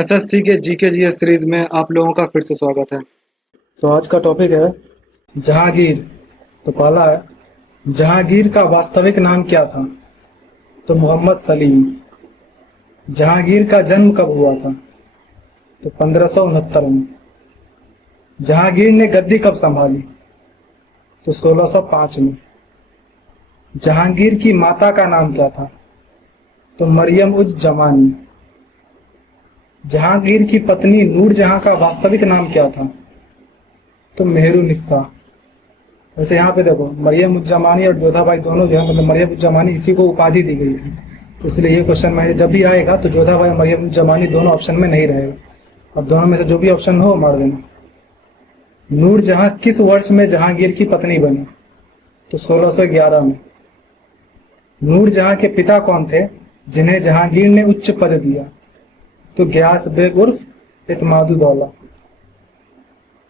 SSC के GK GS series में आप लोगों का फिर से स्वागत है। तो आज का टॉपिक है जहांगीर। तो पहला है, जहांगीर का वास्तविक नाम क्या था? तो मोहम्मद सलीम। जहांगीर का जन्म कब हुआ था? तो 1569 में। जहांगीर ने गद्दी कब संभाली? तो 1605 में। जहांगीर की माता का नाम क्या था? तो मरियम उज जमानी। जहांगीर की पत्नी नूरजहां का वास्तविक नाम क्या था? तो मेहरुनिस्सा। वैसे यहाँ पे देखो, मरियम उज जमानी और जोधाबाई दोनों जो है, मतलब मरियम उज जमानी इसी को उपाधि दी गई थी, तो इसलिए ये क्वेश्चन में जब भी आएगा तो जोधाबाई और मरियम उज जमानी दोनों ऑप्शन में नहीं रहेगा। अब दोनों में से जो भी ऑप्शन हो मार देना। नूरजहां किस वर्ष में जहांगीर की पत्नी बनी? तो 1611 में। नूरजहां के पिता कौन थे जिन्हें जहांगीर ने उच्च पद दिया? तो गयास बेग उर्फ इत्मादुद्दौला।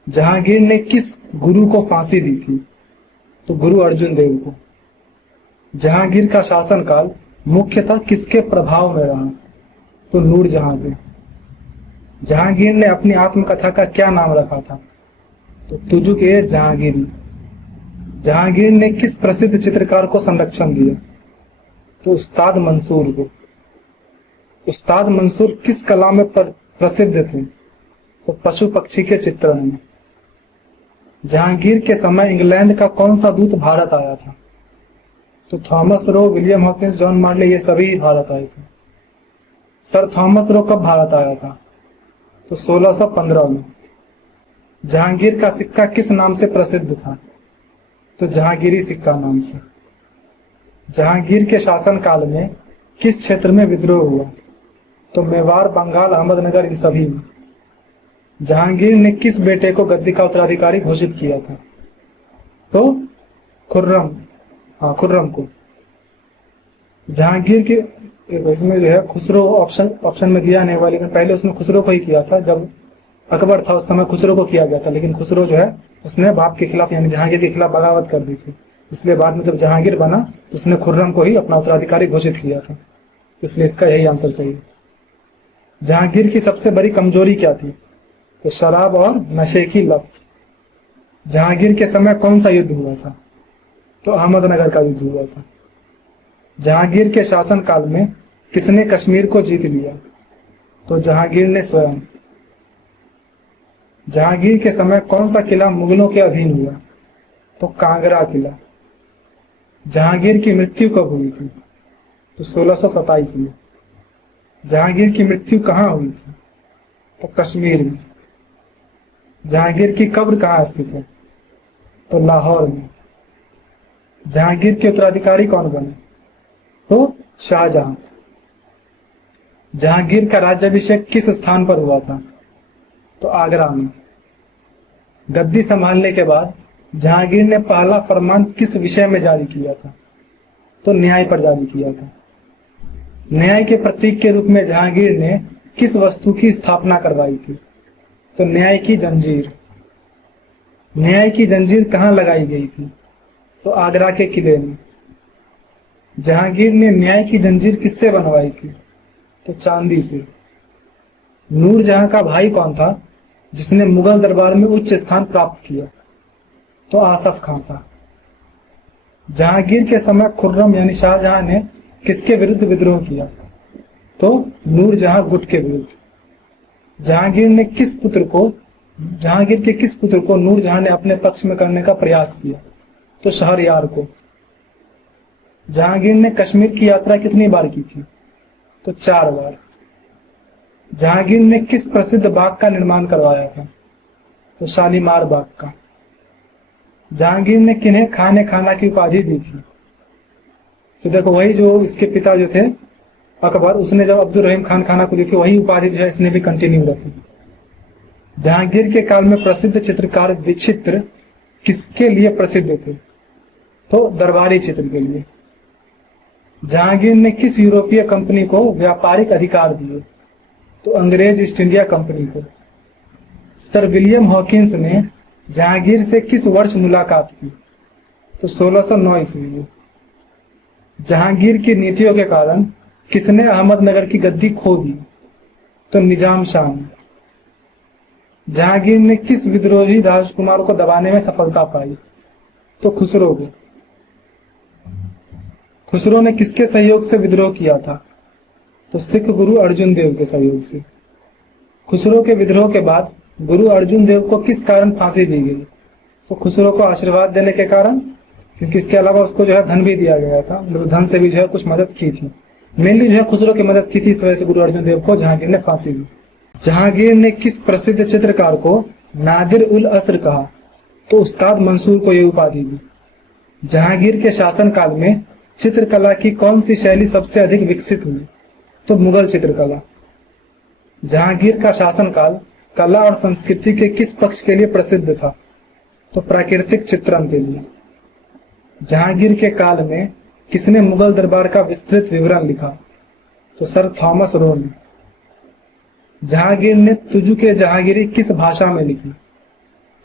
जहांगीर ने किस गुरु को फांसी दी थी? तो गुरु अर्जुन देव को। जहांगीर का शासनकाल मुख्यतः किसके प्रभाव में रहा? तो नूरजहां के। जहांगीर ने अपनी आत्मकथा का क्या नाम रखा था? तो तुजुक ए जहांगीरी। जहांगीर ने किस प्रसिद्ध चित्रकार को संरक्षण दिया? तो उस्ताद मंसूर को। उस्ताद मंसूर किस कला में प्रसिद्ध थे? तो पशु पक्षी के चित्रण में। जहांगीर के समय इंग्लैंड का कौन सा दूत भारत आया था? तो Thomas Roe, William Hawkins, John Marley, ये सभी भारत आए थे। सर थॉमस रो कब भारत आया था? तो 1615 में। जहांगीर का सिक्का किस नाम से प्रसिद्ध था? तो जहांगीरी सिक्का नाम से। जहांगीर के शासनकाल में किस क्षेत्र में विद्रोह हुआ? तो मेवाड़, बंगाल, अहमदनगर, इन सभी में। जहांगीर ने किस बेटे को गद्दी का उत्तराधिकारी घोषित किया था? तो खुर्रम को। जहांगीर के इसमें जो है खुसरो ऑप्शन में दिया नहीं हुआ, लेकिन पहले उसने खुसरो को ही किया था। जब अकबर था उस समय खुसरो को किया गया था, लेकिन खुसरो जो है उसने बाप के खिलाफ यानी जहांगीर के खिलाफ बगावत कर दी थी, इसलिए बाद में जब जहांगीर बना तो उसने खुर्रम को ही अपना उत्तराधिकारी घोषित किया था। तो इसलिए इसका यही आंसर सही है। जहांगीर की सबसे बड़ी कमजोरी क्या थी? तो शराब और नशे की लत। जहांगीर के समय कौन सा युद्ध हुआ था? तो अहमदनगर का युद्ध हुआ था। जहांगीर के शासनकाल में किसने कश्मीर को जीत लिया? तो जहांगीर ने स्वयं। जहांगीर के समय कौन सा किला मुगलों के अधीन हुआ? तो कांगड़ा किला। जहांगीर की मृत्यु कब हुई थी? तो 1627 में। जहांगीर की मृत्यु कहाँ हुई थी? तो कश्मीर में। जहांगीर की कब्र कहाँ स्थित है? तो लाहौर में। जहांगीर के उत्तराधिकारी कौन बने? तो शाहजहां। जहांगीर का राज्याभिषेक किस स्थान पर हुआ था? तो आगरा में। गद्दी संभालने के बाद जहांगीर ने पहला फरमान किस विषय में जारी किया था? तो न्याय पर जारी किया था। न्याय के प्रतीक के रूप में जहांगीर ने किस वस्तु की स्थापना करवाई थी? तो न्याय की जंजीर। न्याय की जंजीर कहाँ लगाई गई थी? तो आगरा के किले में। जहांगीर ने न्याय की जंजीर किससे बनवाई थी? तो चांदी से। नूरजहां का भाई कौन था जिसने मुगल दरबार में उच्च स्थान प्राप्त किया? तो आसफ खां था। जहांगीर के समय खुर्रम यानी शाहजहां ने किसके विरुद्ध विद्रोह किया? तो नूरजहां गुट के विरुद्ध। जहांगीर के किस पुत्र को नूरजहां ने अपने पक्ष में करने का प्रयास किया? तो शहरयार को। जहांगीर ने कश्मीर की यात्रा कितनी बार की थी? तो 4 बार। जहांगीर ने किस प्रसिद्ध बाग का निर्माण करवाया था? तो शालीमार बाग का। जहांगीर ने किन्हें खाने खाना की उपाधि दी थी? तो देखो, वही जो इसके पिता जो थे अकबर, उसने जब अब्दुल रहीम खान खाना को दी थी, वही उपाधि जो है इसने भी कंटिन्यू रखी। जहांगीर के काल में प्रसिद्ध चित्रकार विचित्र किसके लिए प्रसिद्ध थे? तो दरबारी चित्र के लिए। जहांगीर ने किस यूरोपीय कंपनी को व्यापारिक अधिकार दिए? तो अंग्रेज ईस्ट इंडिया कंपनी को। सर विलियम हॉकिंस ने जहांगीर से किस वर्ष मुलाकात की? तो 1609 ईस्वी में। जहांगीर की नीतियों के कारण किसने अहमदनगर की गद्दी खो दी? तो निजाम शाह ने। जहांगीर ने किस विद्रोही राजकुमार को दबाने में सफलता पाई? तो खुसरो को। खुसरो ने किसके सहयोग से विद्रोह किया था? तो सिख गुरु अर्जुन देव के सहयोग से। खुसरो के विद्रोह के बाद गुरु अर्जुन देव को किस कारण फांसी दी गई? तो खुसरो को आशीर्वाद देने के कारण, क्योंकि इसके अलावा उसको जो है धन भी दिया गया था, धन से भी जो है कुछ मदद की थी। मेनली जो है खुसरो की मदद की थी, इस वजह से गुरु अर्जुन देव को जहांगीर ने फांसी दी। जहांगीर ने किस प्रसिद्ध चित्रकार को नादिर उल असर कहा? तो उस्ताद मंसूर को यह उपाधि दी। जहांगीर के शासनकाल में चित्रकला की कौन सी शैली सबसे अधिक विकसित हुई? तो मुगल चित्रकला। जहांगीर का शासनकाल कला और संस्कृति के किस पक्ष के लिए प्रसिद्ध था? तो प्राकृतिक चित्रण के लिए। जहांगीर के काल में किसने मुगल दरबार का विस्तृत विवरण लिखा? तो सर थॉमस रो ने। जहांगीर ने तुजुक-ए जहांगीरी किस भाषा में लिखी?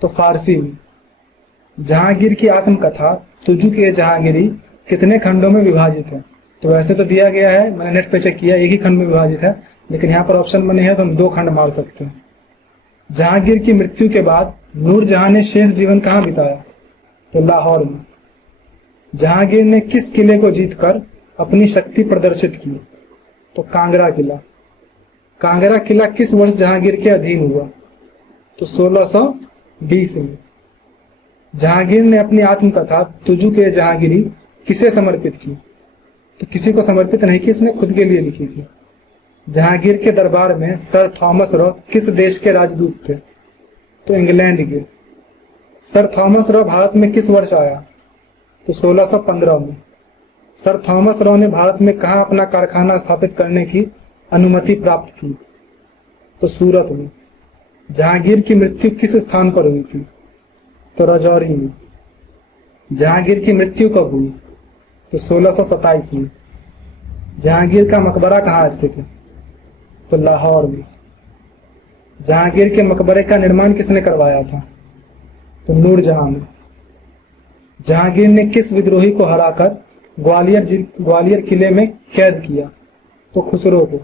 तो फारसी में। जहांगीर की आत्मकथा तुजुक-ए जहांगीरी कितने खंडों में विभाजित है? तो वैसे तो दिया गया है, मैंने नेट पे चेक किया, एक ही खंड में विभाजित है, लेकिन यहाँ पर ऑप्शन में नहीं है तो हम 2 खंड मार सकते हैं। जहांगीर की मृत्यु के बाद नूरजहां ने शेष जीवन कहाँ बिताया? तो लाहौर में। जहांगीर ने किस किले को जीतकर अपनी शक्ति प्रदर्शित की? तो कांगड़ा किला। कांगड़ा किला किस वर्ष जहांगीर के अधीन हुआ? तो 1620 में। जहांगीर ने अपनी आत्मकथा तुजुक-ए जहांगीरी किसे समर्पित की? तो किसी को समर्पित नहीं की, इसने खुद के लिए लिखी थी। जहांगीर के दरबार में सर थॉमस रॉ किस देश के राजदूत थे? तो इंग्लैंड के। सर थॉमस रॉ भारत में किस वर्ष आया? तो 1615 में। सर थॉमस रॉ ने भारत में कहाँ अपना कारखाना स्थापित करने की अनुमति प्राप्त की? तो सूरत में। जहांगीर की मृत्यु किस स्थान पर हुई थी? तो राजौरी में। जहांगीर की मृत्यु कब हुई? तो 1627 में। जहांगीर का मकबरा कहाँ स्थित है? तो लाहौर में। जहांगीर के मकबरे का निर्माण किसने करवाया था? नूरजहां ने। जहांगीर ने किस विद्रोही को हराकर ग्वालियर किले में कैद किया? खुसरो को।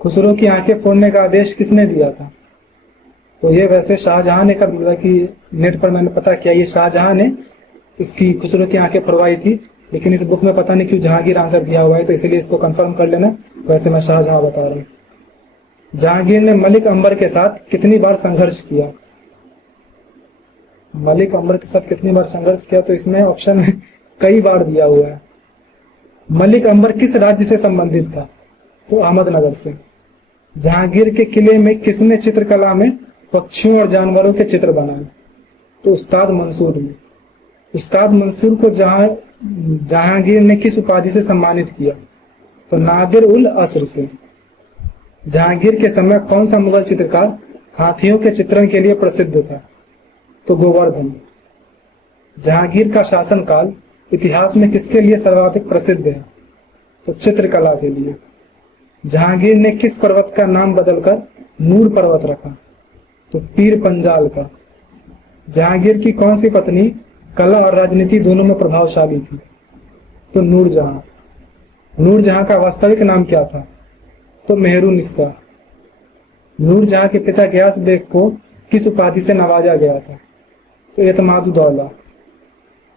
खुसरो की आंखें फोड़ने का आदेश किसने दिया था? ये वैसे शाहजहां ने कर दिया कि नेट पर मैंने पता किया, ये शाहजहां ने इसकी खुसरो की आंखें फोड़वाई थी, लेकिन इस बुक में पता नहीं क्यों जहांगीर आंसर दिया हुआ है, तो इसलिए इसको कंफर्म कर लेना। वैसे मैं शाहजहां बता रहा हूँ। जहांगीर ने मलिक अंबर के साथ कितनी बार संघर्ष किया? मलिक अंबर के साथ कितनी बार संघर्ष किया, तो इसमें ऑप्शन कई बार दिया हुआ है। मलिक अंबर किस राज्य से संबंधित था? अहमदनगर से। जहांगीर के किले में किसने चित्रकला में पक्षियों और जानवरों के चित्र बनाए? उस्ताद मंसूर ने। उस्ताद मंसूर को जहांगीर ने किस उपाधि से सम्मानित किया? नादिर उल असर से। जहांगीर के समय कौन सा मुगल चित्रकार हाथियों के चित्रण के लिए प्रसिद्ध था? गोवर्धन। जहांगीर का शासनकाल इतिहास में किसके लिए सर्वाधिक प्रसिद्ध है? चित्रकला के लिए। जहांगीर ने किस पर्वत का नाम बदलकर नूर पर्वत रखा? पीर पंजाल का। जहांगीर की कौन सी पत्नी कला और राजनीति दोनों में प्रभावशाली थी? नूरजहां। नूरजहां का वास्तविक नाम क्या था? मेहरुनिस्सा। नूरजहां के पिता गयास बेग को किस उपाधि से नवाजा गया था? एतमादुद्दौला।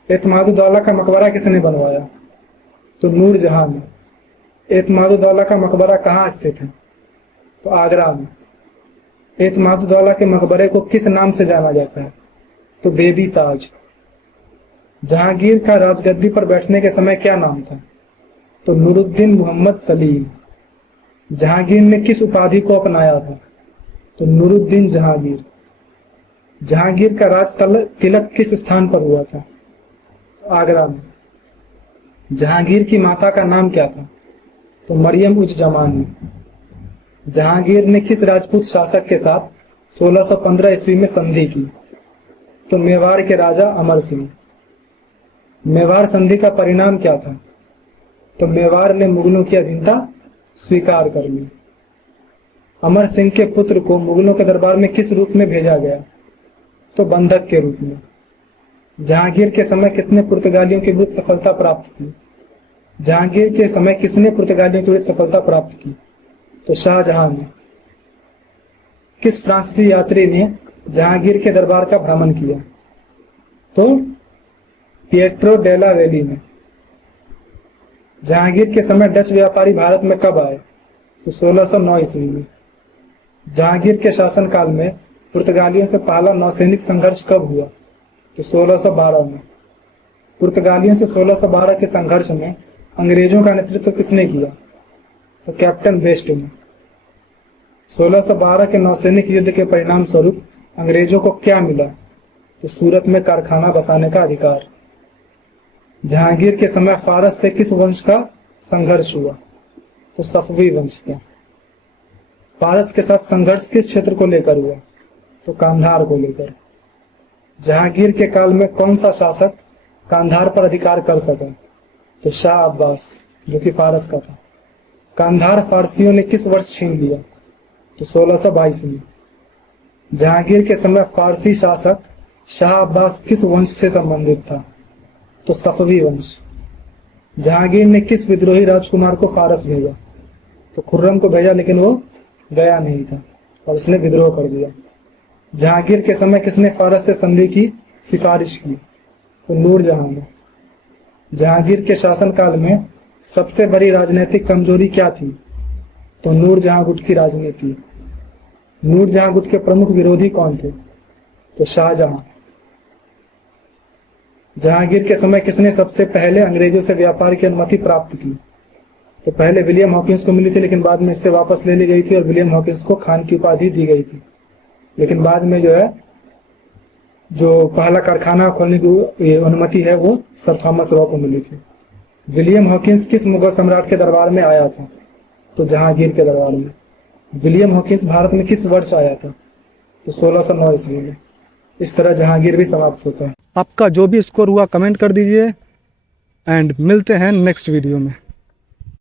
एतमादुद्दौला का मकबरा किसने बनवाया? नूरजहां ने। एतमादुद्दौला का मकबरा कहाँ स्थित है? आगरा में। एतमादुद्दौला के मकबरे को किस नाम से जाना जाता है? बेबी ताज। जहांगीर का राजगद्दी पर बैठने के समय क्या नाम था? नूरुद्दीन मोहम्मद सलीम। जहांगीर ने किस उपाधि को अपनाया था? नूरुद्दीन जहांगीर। जहांगीर का राज तिलक किस स्थान पर हुआ था? आगरा में। जहांगीर की माता का नाम क्या था? मरियम उज जमानी। जहांगीर ने किस राजपूत शासक के साथ 1615 ईस्वी में संधि की? मेवाड़ के राजा अमर सिंह। मेवाड़ संधि का परिणाम क्या था? मेवाड़ ने मुगलों की अधीनता स्वीकार कर ली। अमर सिंह के पुत्र को मुगलों के दरबार में किस रूप में भेजा गया? बंधक के रूप में। जहांगीर के समय कितने पुर्तगालियों के विरुद्ध सफलता प्राप्त की? जहांगीर के समय किसने पुर्तगालियों के विरुद्ध सफलता प्राप्त की? तो शाहजहां ने। किस फ्रांसीसी यात्री ने जहांगीर के दरबार का भ्रमण किया? तो पिएट्रो डेला वैली ने। जहांगीर के समय डच व्यापारी भारत में कब आए? तो 1609 ईस्वी में। जहांगीर के शासनकाल में पुर्तगालियों से पहला नौसैनिक संघर्ष कब हुआ? तो 1612 में। पुर्तगालियों से 1612 के संघर्ष में अंग्रेजों का नेतृत्व किसने किया? तो कैप्टन बेस्ट ने। 1612 के नौसैनिक युद्ध के परिणाम स्वरूप अंग्रेजों को क्या मिला? तो सूरत में कारखाना बसाने का अधिकार। जहांगीर के समय फारस से किस वंश का संघर्ष हुआ? तो सफवी वंश का। फारस के साथ संघर्ष किस क्षेत्र को लेकर हुआ? तो कांधार को लेकर। जहांगीर के काल में कौन सा शासक कांधार पर अधिकार कर सका? तो शाह अब्बास, जो कि फारस का था। कांधार फारसियों ने किस वर्ष छीन लिया? तो 1622 में। जहांगीर के समय फारसी शासक शाह अब्बास किस वंश से संबंधित था? तो सफवी वंश। जहांगीर ने किस विद्रोही राजकुमार को फारस भेजा? तो खुर्रम को भेजा, लेकिन वो गया नहीं था और उसने विद्रोह कर दिया। जहांगीर के समय किसने फारस से संधि की सिफारिश की? तो नूरजहां ने। जहांगीर के शासनकाल में सबसे बड़ी राजनीतिक कमजोरी क्या थी? तो नूरजहां गुट की राजनीति। नूरजहां गुट के प्रमुख विरोधी कौन थे? तो शाहजहां। जहांगीर के समय किसने सबसे पहले अंग्रेजों से व्यापार की अनुमति प्राप्त की? तो पहले विलियम हॉकिंस को मिली थी, लेकिन बाद में इससे वापस ले ली गई थी और विलियम हॉकिंस को खान की उपाधि दी गई थी। लेकिन बाद में जो पहला कारखाना खोलने की अनुमति है वो सर थॉमस रॉ को मिली थी। विलियम हॉकिंस किस मुगल सम्राट के दरबार में आया था? तो जहांगीर के दरबार में। विलियम हॉकिंस भारत में किस वर्ष आया था? तो 1609 ईस्वी में। इस तरह जहांगीर भी समाप्त होता है। आपका जो भी स्कोर हुआ कमेंट कर दीजिए एंड मिलते हैं नेक्स्ट वीडियो में।